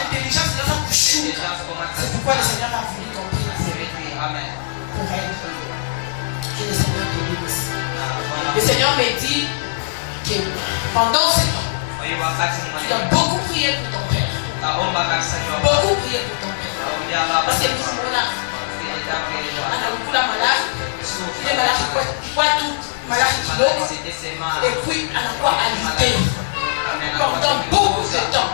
intelligence, c'est pourquoi le Seigneur a voulu qu'on prie pour elle. Que le Seigneur te bénisse. Le Seigneur me dit que pendant ce temps, tu as beaucoup prié pour ton père. Beaucoup prié pour ton père. Parce que nous, on a beaucoup la malade. Il est malade, il voit tout malade qui l'eau. Et puis, on a quoi alité pendant beaucoup de temps.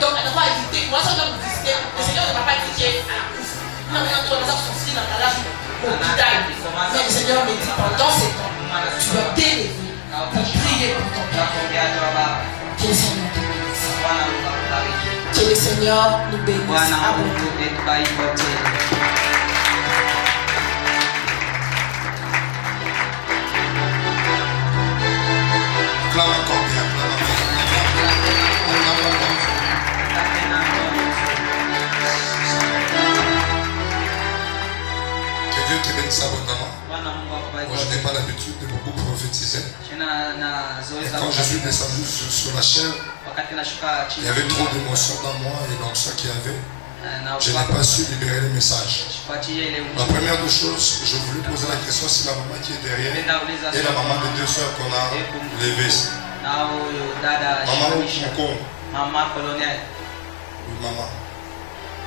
Donc, on a quoi alité. Moi, ça, on doit nous visiter. Le Seigneur ne va pas dire à la course. Nous, on a trouvé son fils dans la lave au hôpital. Mais le Seigneur me dit pendant ces temps, tu dois t'élever pour prier pour ton père. Que le Seigneur te bénisse. Que le Seigneur nous bénisse abondamment. Que Dieu te bénisse abondamment. Moi, je n'ai pas l'habitude de beaucoup prophétiser. Et quand je suis descendu sur la chair, il y avait trop d'émotions dans moi et dans ce qu'il y avait. Je n'ai pas su libérer le message. La première des choses, je voulais poser la question si la maman qui est derrière et la maman des deux soeurs qu'on a levées. Maman Okoko. Oui, maman.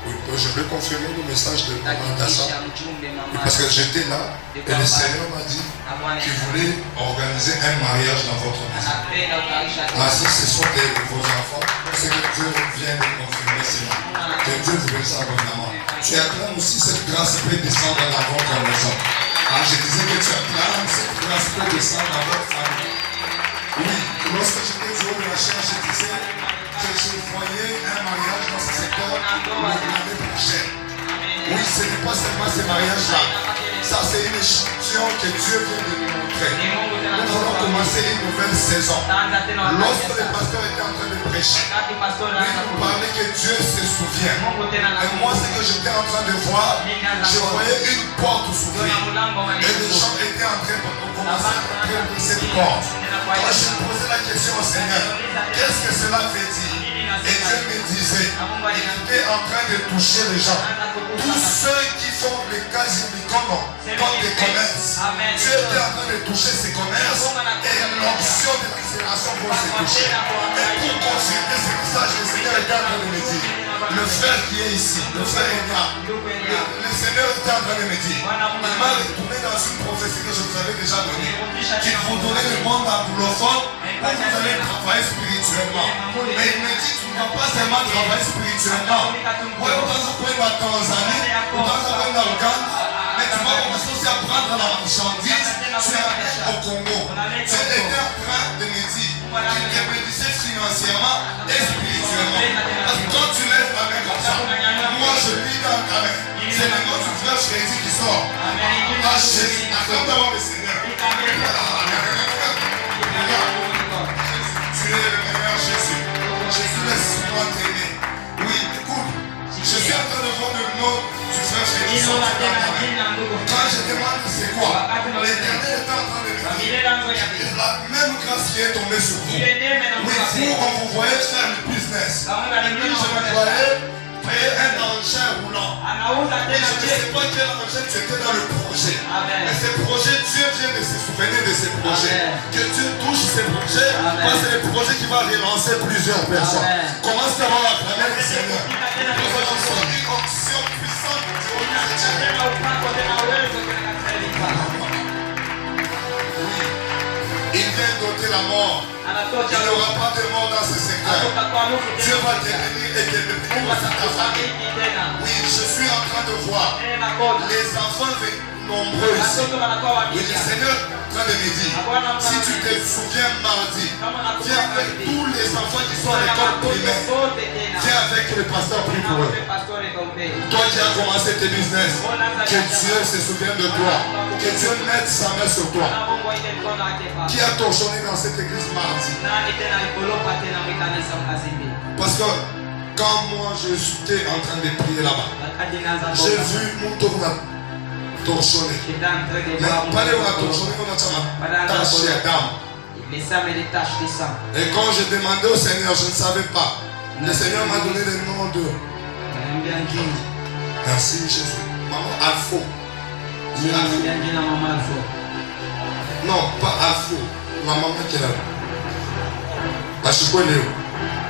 Oui, je veux confirmer le message de maman Dassa. Parce que j'étais là et le Seigneur m'a dit qu'il voulait organiser un mariage dans votre maison. Ah, si ce sont vos enfants, c'est que Dieu vient de confirmer cela. Que Dieu vous bénisse abondamment. Tu acclames aussi cette grâce peut descendre dans votre maison. Ah, je disais que tu acclames cette grâce peut descendre dans votre famille. Oui, lorsque j'étais du haut de la chair, je disais que je voyais un mariage dans ce secteur l'année prochaine. Oui, ce n'est pas seulement ce mariage-là. Ça, c'est une échantillon que Dieu vient de nous montrer. Nous allons commencer une nouvelle saison. Lorsque le pasteur était en train de prêcher, il nous parlait que Dieu se souvient. Et moi, ce que j'étais en train de voir, je voyais une porte s'ouvrir. Et les gens étaient en train de commencer à entrer dans cette porte. Moi, je me posais la question au Seigneur, qu'est-ce que cela veut dire? Et Dieu me disait, il était en train de toucher les gens. Tous ceux qui font les quasi-micomos comme des commerces, Dieu était en train de toucher ces commerces et l'option de l'accélération pour se toucher. Et pour consulter ce message, le Seigneur était en train de me dire, le frère qui est ici, le frère Enya, le Seigneur était en train de me dire, il m'a retourné dans une prophétie que je vous avais déjà donnée, qu'il vous donnait le monde anglophone où vous allez travailler spirituellement. Mais il me dit, tu ne vas pas seulement travailler spirituellement. Oui, on va s'appeler la Tanzanie, on va s'appeler la Ouganda, mais tu vas commencer aussi à prendre la marchandise, tu es au Congo. Tu étais en train de me dire qu'il te bénissait financièrement et spirituellement. Parce que quand tu lèves la main comme ça, moi je lis dans ta main. C'est le nom du frère Jésus qui sort. Ah, Jésus, accorde d'abord le Seigneur. Tu es le meilleur Jésus. Jésus, laisse-moi t'aimer. Oui, écoute, je suis en train de voir le nom du frère Jésus. Quand je demande c'est quoi, l'Éternel est en train de me dire la même grâce qui est tombée sur vous. Oui, vous, on vous voyait faire le business. Lui, je me voyais payer un engin roulant. Et je ne sais pas quel engin tu étais dans le projet. Mais ce projet, Dieu vient de se souvenir de ces projets. Que Dieu touche ces projets, parce que c'est le projet qui va relancer plusieurs personnes. Commence d'abord à acclamer le Seigneur. Nous allons sortir une onction puissante du haut de la chair. Il vient d'ôter la mort. Il n'y aura pas de mort dans ce secteur. Dieu va te bénir et te bénir aussi ta famille. Oui, je suis en train de voir les enfants venir. nombreux ici. Oui, le Seigneur est en train de me dire, si tu te souviens mardi, viens avec tous les enfants qui sont à l'école primaire. Viens avec le pasteur prie pour eux. Toi qui as commencé tes business, que Dieu se souvienne de toi. Que Dieu mette sa main sur toi. Qui a torchonné dans cette église mardi? Parce que quand moi j'étais en train de prier là-bas, j'ai vu mon tour torchonné. Mais pas les torchonné, on a taché à dame. Et quand je demandais au Seigneur, je ne savais pas. Le Seigneur m'a donné le nom de. Merci Jésus. Maman Alpho. Non, pas Alpho. Ma maman qui est là.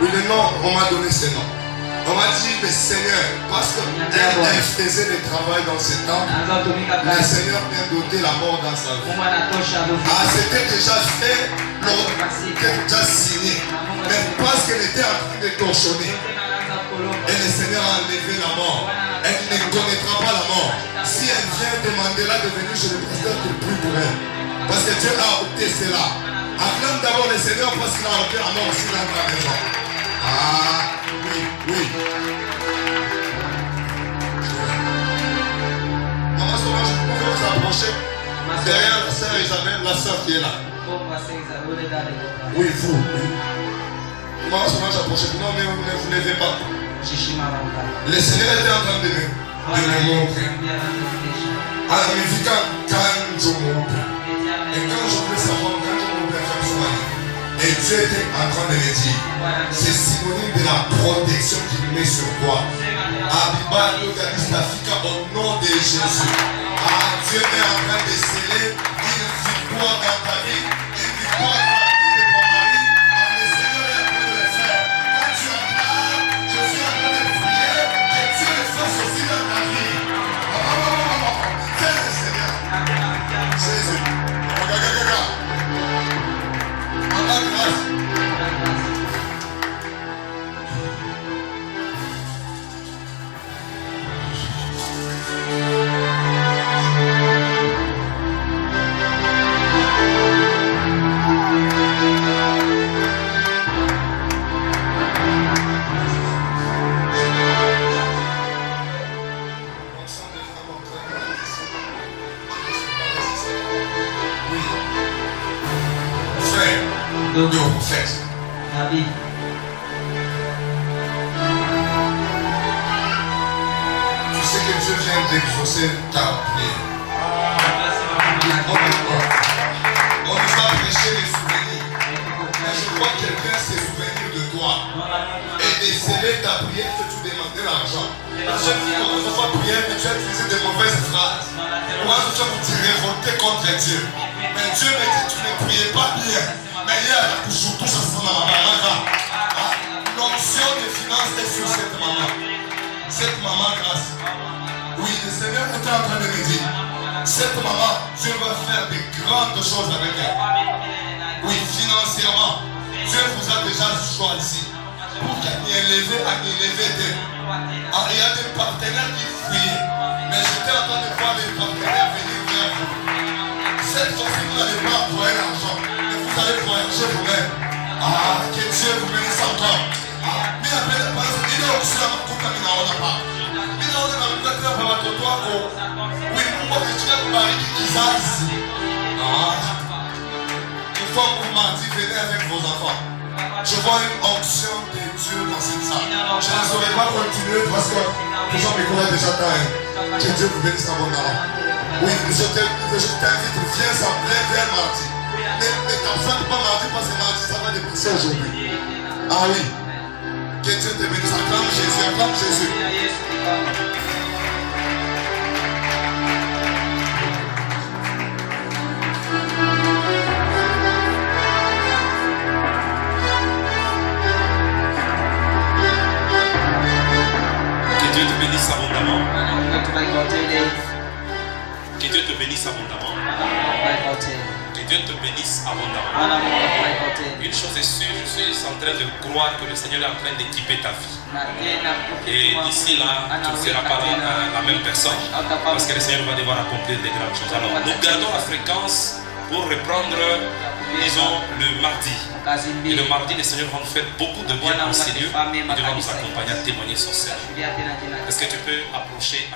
Oui, le nom, on m'a donné ce nom. On m'a dit, le Seigneur, parce qu'elle faisait le travail dans ce temps, le Seigneur vient doter la mort dans sa vie. Ah, c'était déjà fait, c'était déjà signé. Mais parce qu'elle était en train de torchonner, et le Seigneur a enlevé la mort. Elle ne connaîtra pas la mort. Si elle vient demander là de venir chez le pasteur, qu'il prie pour elle. Parce que Dieu a ôté cela. Acclame d'abord le Seigneur parce qu'il a ôté la mort aussi dans la maison. Ah, oui. Maman Solange, vous pouvez vous approcher derrière la sœur Isabelle, la sœur qui est là. Oui, vous. Maman Solange, approchez-vous. Non, mais vous ne vous levez pas. Le Seigneur était en train de me montrer. À la musique, quand je monte. Et quand je voulais savoir, quand je montais à faire et Dieu était en train de me dire, c'est synonyme de la protection qu'il met sur toi. Abiba Yogadistafika au nom de Jésus. Ah, Dieu est en train de sceller une victoire dans ta vie, une victoire dans la vie de ton mari. Ah, le Seigneur est en train de le faire. Quand tu acclames, je suis en train de prier, que Dieu le fasse aussi dans ta vie. Fais le Seigneur. Jésus. D'exaucer ta prière. On nous a prêché les souvenirs. Mais je crois que quelqu'un s'est souvenir de toi et de sceller ta prière que tu demandais l'argent. La seule fois qu'on ne va pas prier, mais tu as utilisé de mauvaises phrases. Moi, je suis vous révolter contre Dieu. Mais Dieu me dit tu ne priais pas bien. Mais il y a la couche, tout ça, c'est ma maman. L'onction des finances est sur cette maman. Cette maman grâce. Oui, le Seigneur était en train de me dire, cette maman, Dieu va faire de grandes choses avec elle. Oui, financièrement, Dieu vous a déjà choisi pour qu'elle y élève, Ah, il y a des partenaires qui fuyaient, mais j'étais en train de voir les partenaires venir vers vous. Cette fois-ci, vous n'allez pas employer l'argent, mais vous allez voyager vous-même. Ah, que Dieu vous bénisse encore. Ah, mais après, il est aussi là, il faut que vous mardi, venez avec vos enfants. Je vois une onction de Dieu dans cette salle. Je ne saurais pas continuer parce que les gens me connaissent déjà tard. Que Dieu vous bénisse abondamment. Oui, je t'invite, viens mardi. Ne t'absente pas mardi parce que mardi ça va dépasser aujourd'hui. Ah oui. Que Dieu te bénisse. Acclame Jésus, acclame Jésus. Que Dieu te bénisse abondamment. Que Dieu te bénisse abondamment. Que Dieu te bénisse abondamment. Une chose est sûre, je suis en train de croire que le Seigneur est en train d'équiper ta vie. Et d'ici là, tu ne seras pas la même personne, parce que le Seigneur va devoir accomplir des grandes choses. Alors, nous gardons la fréquence pour reprendre, disons, le mardi. Et le mardi, le Seigneur va nous faire beaucoup de bien dans ces lieux. Il va nous accompagner à témoigner son Seigneur. Est-ce que tu peux approcher?